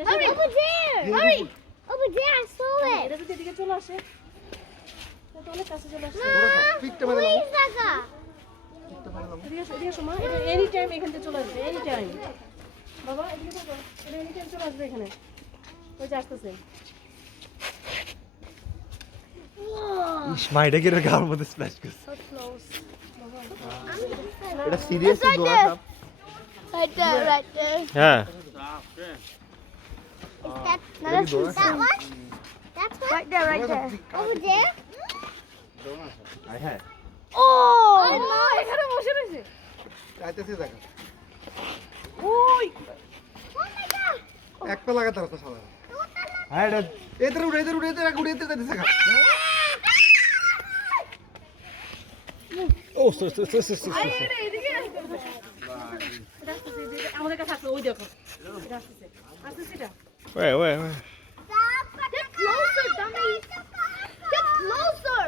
Hurry, over there. Hurry. Over there, I saw it. এটা যদি এদিকে চলে আসে তাহলে কাছে চলে আসে Please, Naga. এদিকে সময় এটা এনি টাইম এখান থেকে চলে আসবে এনি টাইম বাবা এদিকে থাকো এটা এনি টাইম চলে আসবে এখানে ওই যে আসতেছে ইস মা এটা কি গার মধ্যে স্প্ল্যাশ করছে So close. এটা সিরিয়াসলি দোয়া সাপ Right there, right there. হ্যাঁ Is that that one? That's one? Right there, right there. Over there? I হ্যাঁ Oh, no, এখানে বসে রয়েছে। আইতেছে দেখা ওই Oh my God. এক পা লাগাতে রাস্তা সাদা হ্যাঁ এটা এদের উড়ে যাইতেছে দেখা ও সো এদিকে আমাদের কাছে আসছে ওই দেখো এটা আসছে আসছে এটা way Get closer, dummy. Get closer.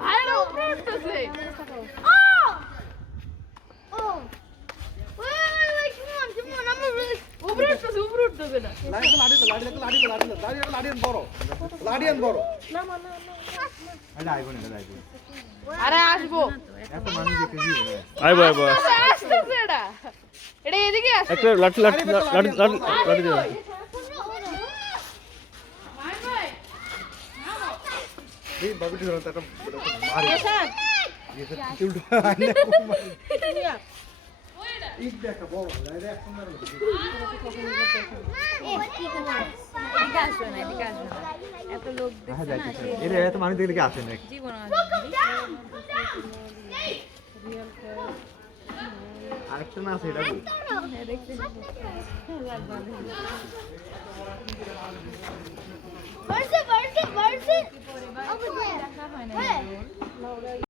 ভাইরা উপরে উঠতেছে। Oh! Oh. Wait, come on. I'm not really... উপরে উঠতেছে না। লাডিয়ান বড় এটা আইবো না এটা আইবো আরে আসবো এত মানুষ দেখে দিও না আইবো আসতেছে এটা এটা এদিকে আসছে একটা লাঠি দিও এই বাবুটি ধরো তাটা মারি এসান এসে উল্টো আইনা ইট দেখা বড় এটা এখন না এদিকে আসবে না এত লোক হ্যাঁ যাইতেছে এটা এত মানুষ দেখলে কি আসে না জীবন আরেকটা না আছে এটা বল Where's it? Over there. Where?